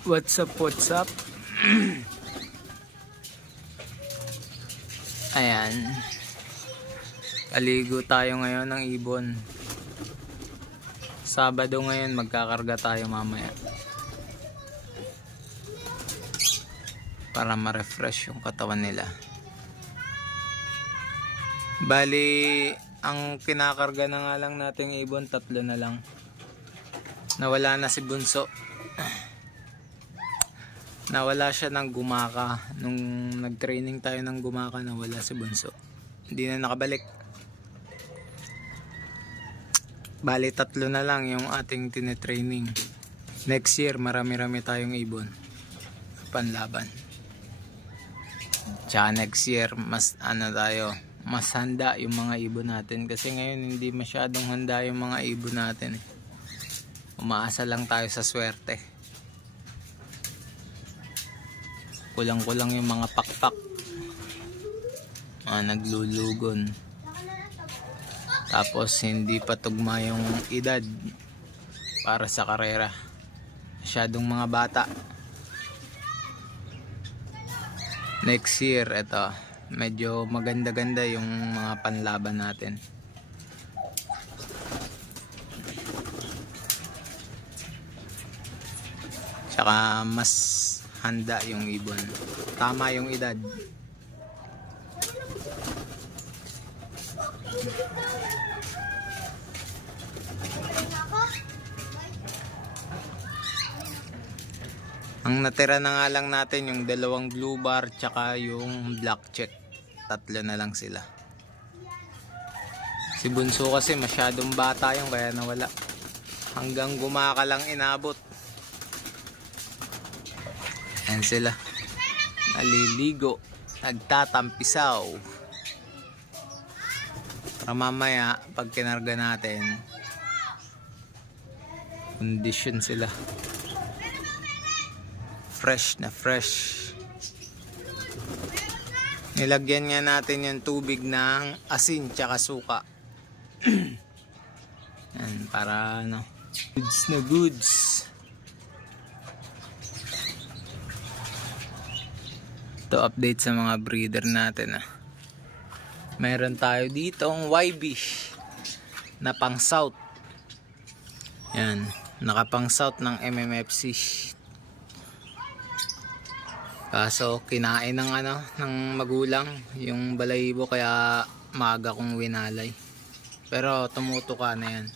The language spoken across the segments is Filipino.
What's up, what's up? Ayan. Aligo tayo ngayon ng ibon. Sabado ngayon, magkakarga tayo mamaya. Para ma-refresh yung katawan nila. Bali, ang kinakarga na nga lang nating ibon, 3 na lang. Nawala na si Bunso. Nawala siya ng gumaka. Nung nag-training tayo ng gumaka, nawala si Bunso. Hindi na nakabalik. Bali 3 na lang yung ating tinetraining. Next year, marami-rami tayong ibon. Panlaban. Tsaka next year, mas mas handa yung mga ibon natin. Kasi ngayon, hindi masyadong handa yung mga ibon natin. Umaasa lang tayo sa swerte. Kulang-kulang yung mga pakpak. Mga naglulugon. Tapos hindi pa tugma yung edad para sa karera. Masyadong mga bata. Next year, ito, medyo maganda-ganda yung mga panlaban natin. Tsaka mas handa yung ibon. Tama yung edad. Ang natira na nga lang natin yung 2 blue bar tsaka yung black check. 3 na lang sila. Si Bunso kasi masyadong bata yung kaya nawala. Hanggang gumaka lang inabot. Ayan sila. Naliligo. Nagtatampisaw. Para mamaya, pag kinarga natin, kondisyon sila. Fresh na fresh. Nilagyan nga natin yung tubig ng asin tsaka suka. Yan, para ano, goods na goods. Ito update sa mga breeder natin. Meron tayo dito ang YB na pang south. Yan, nakapang south ng MMFC. Kaso kinain ng ng magulang yung balahibo kaya maaga kong winalay. Pero tumutuka na yan.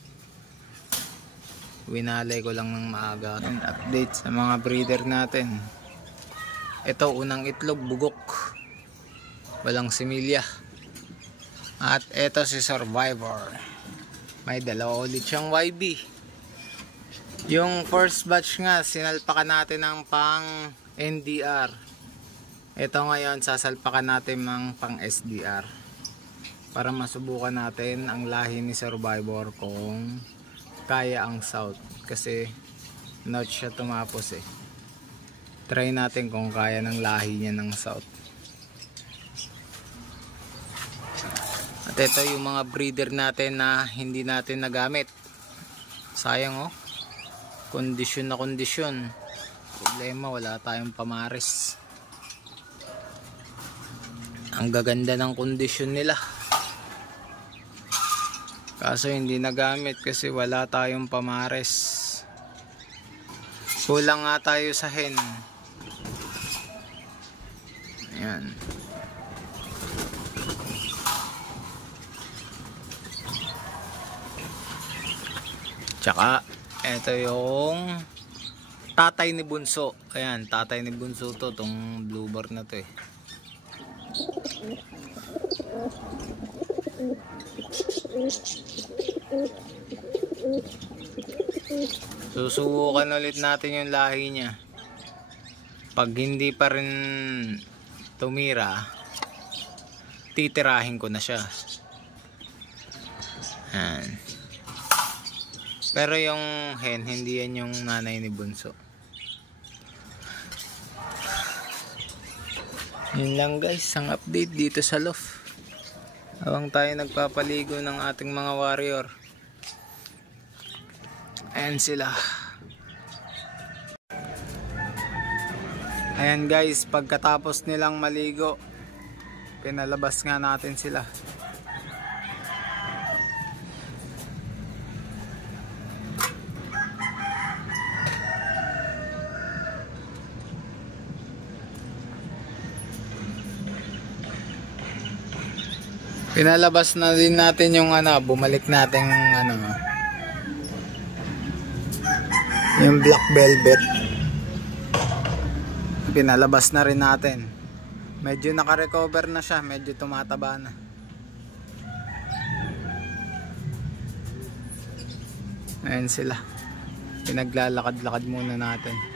Winalay ko lang ng maaga. And update sa mga breeder natin. Ito unang itlog bugok. Walang similya. At ito si Survivor. May 2 ulit siyang YB. Yung first batch nga sinalpakan natin ng pang NDR. Ito ngayon sasalpakan natin ng pang SDR para masubukan natin ang lahi ni Survivor kung kaya ang south kasi not siya tumapos eh. Try natin kung kaya ng lahi niya ng south. At ito yung mga breeder natin na hindi natin nagamit. Sayang oh. Kondisyon na kondisyon. Problema, wala tayong pamares. Ang gaganda ng kondisyon nila. Kaso hindi nagamit kasi wala tayong pamares. Kulang nga tayo sa hen. Ayan. Tsaka ito yung tatay ni Bunso. Ayan, tatay ni Bunso to, tong blue bar na to eh. Susubukan ulit natin yung lahi niya. Pag hindi pa rin tumira, titirahin ko na siya. Ayan. Pero yung hen, hindi yan yung nanay ni Bunso. Yun lang guys, ang update dito sa loft. Habang tayo nagpapaligo ng ating mga warrior. Ayan sila. Ayan guys, pagkatapos nilang maligo, pinalabas nga natin sila. Pinalabas na din natin yung bumalik natin yung black velvet. Pinalabas na rin natin. Medyo naka-recover na siya, medyo tumataba na. Ayan sila. Pinaglalakad-lakad muna natin.